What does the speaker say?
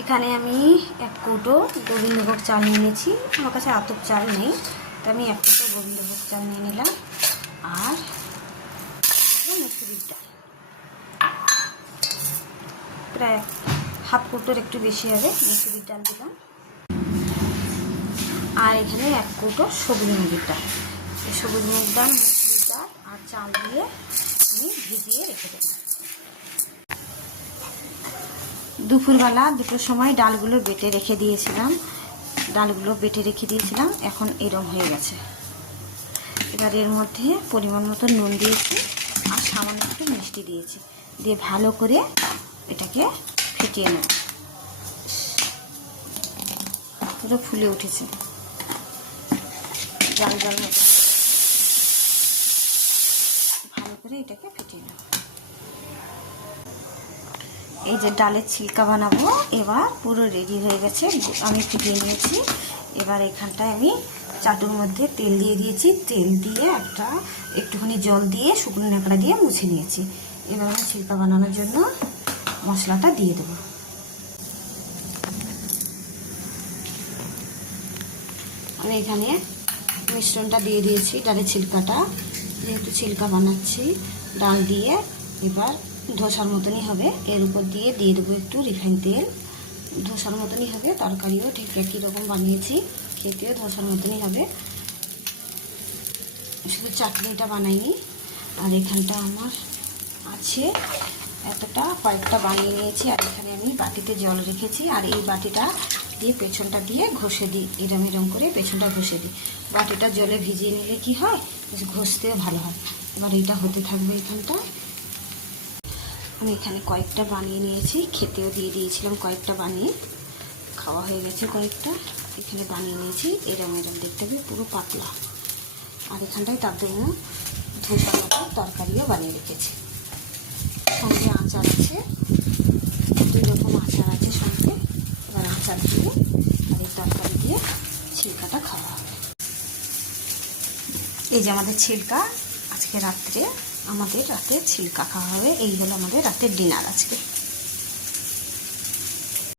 এখানে আমি এক কৌটো গোবিন্দভোগ চাল নিয়ে নিয়েছি। আমার কাছে আতপ চাল নেই, তো আমি এক কৌটো গোবিন্দভোগ চাল নিয়ে নিলাম। আর মুসুরির ডাল প্রায় হাফ কৌটোর একটু বেশি হবে, মুসুরির ডাল দিলাম। আর এখানে এক কৌটো সবুজ মুগের ডাল। এই সবুজ মুগ ডাল, মুসুরির ডাল আর চাল দিয়ে আমি ভিজিয়ে রেখে দেব। দুপুরবেলা দুটোর সময় ডালগুলো বেটে রেখে দিয়েছিলাম, এখন এরম হয়ে গেছে। এবার এর মধ্যে পরিমাণ মতো নুন দিয়েছি আর সামান্য একটু মিষ্টি দিয়েছি, দিয়ে ভালো করে এটাকে ফেটিয়ে নেব। পুরো ফুলে উঠেছে, জাল জাল মতো। ভালো করে এটাকে ফেটিয়ে নেব। এই যে ডালের ছিলকা বানাবো, এবার পুরো রেডি হয়ে গেছে। আমি ফেটিয়ে নিয়েছি। এবার এখানটায় আমি চাটুর মধ্যে তেল দিয়ে দিয়েছি। তেল দিয়ে একটুখানি জল দিয়ে শুকনো ন্যাকড়া দিয়ে মুছে নিয়েছি। এবার আমি ছিলকা বানানোর জন্য মশলাটা দিয়ে দেবো। আমি এখানে মিশ্রণটা দিয়ে দিয়েছি, ডালের ছিলকাটা। যেহেতু ছিলকা বানাচ্ছি ডাল দিয়ে, এবার ধোসার মতনই হবে। এর উপর দিয়ে দেবো একটু রিফাইন তেল। ধোসার মতনই হবে, তরকারিও ঠিক একই রকম বানিয়েছি, খেতেও ধোসার মতনই হবে। শুধু চাটনিটা বানাইনি। আর এখানটা আমার আছে এতটা, কয়েকটা বানিয়ে নিয়েছি। আর এখানে আমি বাটিতে জল রেখেছি, আর এই বাটিটা দিয়ে পেছনটা দিয়ে ঘষে দিই। এরম করে পেছনটা ঘষে দিই। বাটিটা জলে ভিজিয়ে নিলে কি হয়, ঘষতেও ভালো হয়। এবার এটা হতে থাকবে। এখানটা আমি এখানে কয়েকটা বানিয়ে নিয়েছি, খেতেও দিয়ে দিয়েছিলাম কয়েকটা বানিয়ে, খাওয়া হয়ে গেছে কয়েকটা। এখানে বানিয়ে নিয়েছি, এরম দেখতে হবে, পুরো পাতলা। আর এখানটায় তার জন্য ধোসার মতো তরকারিও বানিয়ে রেখেছি। সঙ্গে আচার আছে, 2 রকম আচার আছে সঙ্গে। এবার আচার দিয়ে আর এই তরকারি দিয়ে ছিলকাটা খাওয়া হবে। এই যে আমাদের ছিলকা, আজকে রাত্রে আমাদের রাতে ছিলকা খাওয়া হবে। এই হলো আমাদের রাতের ডিনার আজকে।